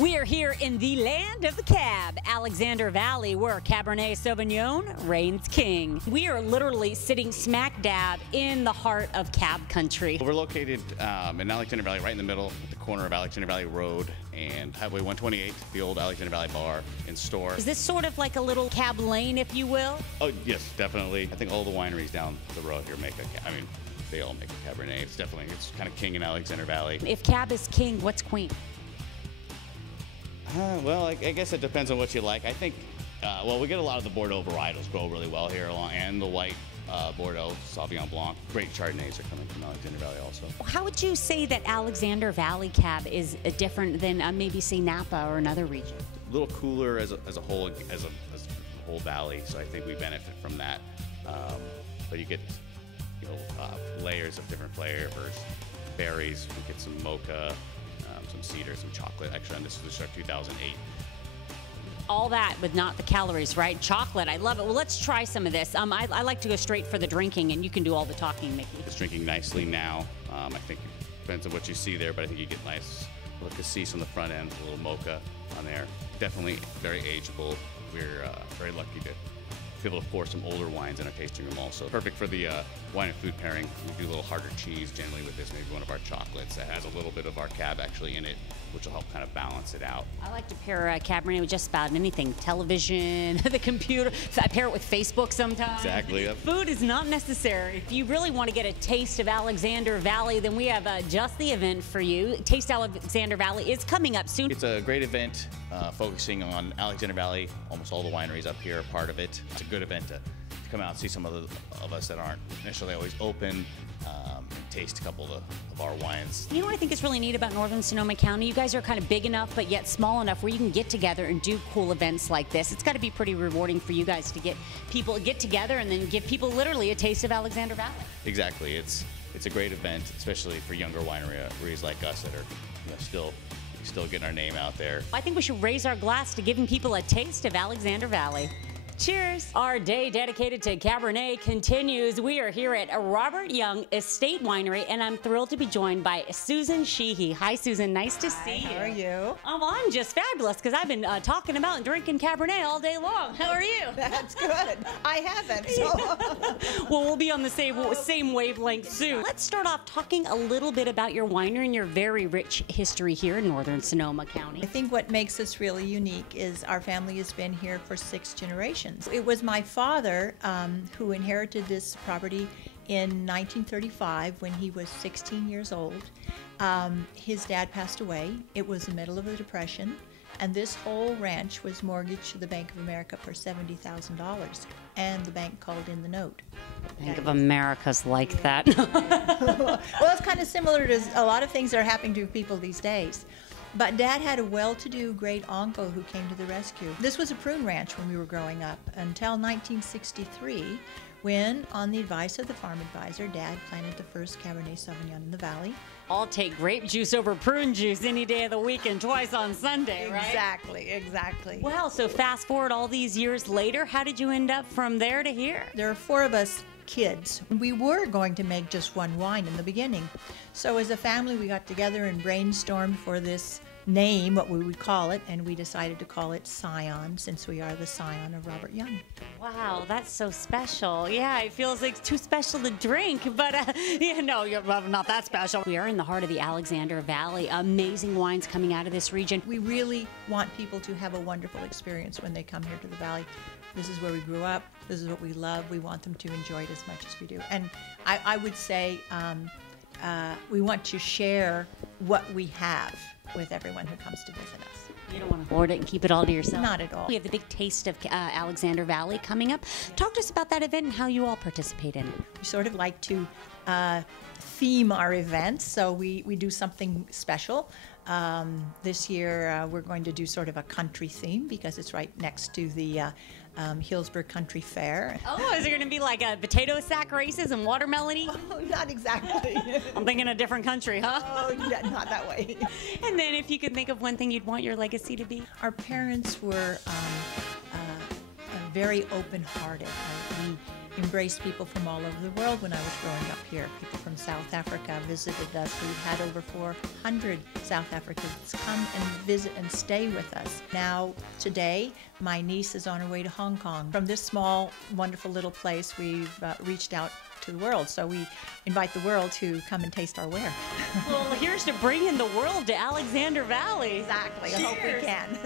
We are here in the land of the cab, Alexander Valley, where Cabernet Sauvignon reigns king. We are literally sitting smack dab in the heart of cab country. We're located in Alexander Valley, right in the middle, at the corner of Alexander Valley Road and Highway 128, the old Alexander Valley Bar and Store. Is this sort of like a little cab lane, if you will? Oh, yes, definitely. I think all the wineries down the road here make they all make a Cabernet. It's kind of king in Alexander Valley. If cab is king, what's queen? Well, I guess it depends on what you like. I think, we get a lot of the Bordeaux varietals grow really well here, and the white Bordeaux Sauvignon Blanc. Great Chardonnays are coming from Alexander Valley also. How would you say that Alexander Valley cab is different than maybe, say, Napa or another region? A little cooler as a whole valley, so I think we benefit from that. But you get, layers of different flavors, berries. We get some mocha, some cedar, some chocolate. Actually, and this is our 2008. All that with not the calories, right? Chocolate, I love it. Well, let's try some of this. I like to go straight for the drinking, and you can do all the talking, Mickey. It's drinking nicely now. I think it depends on what you see there, but I think you get nice little cassis on the front end, a little mocha on there. Definitely very ageable. We're very lucky to be able to pour some older wines in our tasting room also. Perfect for the wine and food pairing. We do a little harder cheese generally with this, maybe one of our chocolates that has a little bit of our cab actually in it, which will help kind of balance it out. I like to pair Cabernet with just about anything. Television, the computer. I pair it with Facebook sometimes. Exactly. Yep. Food is not necessary. If you really want to get a taste of Alexander Valley, then we have just the event for you. Taste Alexander Valley is coming up soon. It's a great event focusing on Alexander Valley. Almost all the wineries up here are part of it. It's a good event to come out and see some of us that aren't necessarily always open, and taste a couple of our wines. You know what I think is really neat about Northern Sonoma County? You guys are kind of big enough but yet small enough where you can get together and do cool events like this. It's got to be pretty rewarding for you guys to get people get together and then give people literally a taste of Alexander Valley. Exactly. It's a great event, especially for younger wineries like us that are still getting our name out there. I think we should raise our glass to giving people a taste of Alexander Valley. Cheers! Our day dedicated to Cabernet continues. We are here at Robert Young Estate Winery, and I'm thrilled to be joined by Susan Sheehy. Hi, Susan. Nice to see you. How are you? I'm just fabulous because I've been talking about and drinking Cabernet all day long. How are you? That's good. I haven't. So. Well, we'll be on the same wavelength soon. Let's start off talking a little bit about your winery and your very rich history here in Northern Sonoma County. I think what makes us really unique is our family has been here for 6 generations. It was my father who inherited this property in 1935 when he was 16 years old. His dad passed away. It was the middle of the Depression, and this whole ranch was mortgaged to the Bank of America for $70,000, and the bank called in the note. Bank of America's like that. Well, it's kind of similar to a lot of things that are happening to people these days. But Dad had a well-to-do great uncle who came to the rescue. This was a prune ranch when we were growing up until 1963, when, on the advice of the farm advisor, Dad planted the first Cabernet Sauvignon in the valley. I'll take grape juice over prune juice any day of the week and twice on Sunday, right? Exactly. Well, so fast forward all these years later, how did you end up from there to here? There are 4 of us kids. We were going to make just one wine in the beginning. So as a family, we got together and brainstormed for this name, what we would call it, and we decided to call it Scion, since we are the scion of Robert Young. Wow, that's so special. Yeah, it feels like it's too special to drink, but no, you're not that special. We are in the heart of the Alexander Valley. Amazing wines coming out of this region. We really want people to have a wonderful experience when they come here to the valley. This is where we grew up. This is what we love. We want them to enjoy it as much as we do. And I would say we want to share what we have with everyone who comes to visit us. You don't want to hoard it and keep it all to yourself? Not at all. We have the big taste of Alexander Valley coming up. Talk to us about that event and how you all participate in it. We sort of like to theme our events, so we do something special. This year we're going to do sort of a country theme because it's right next to the Hillsburg Country Fair. Oh, is there going to be like a potato sack races and watermelon? Oh, not exactly. I'm thinking a different country, huh? Oh, yeah, not that way. And then if you could think of one thing you'd want your legacy to be? Our parents were very open-hearted. embraced people from all over the world when I was growing up here. People from South Africa visited us. We've had over 400 South Africans come and visit and stay with us. Now, today, my niece is on her way to Hong Kong. From this small, wonderful little place, we've reached out to the world. So we invite the world to come and taste our ware. Well, here's to bringing the world to Alexander Valley. Exactly. Cheers. I hope we can.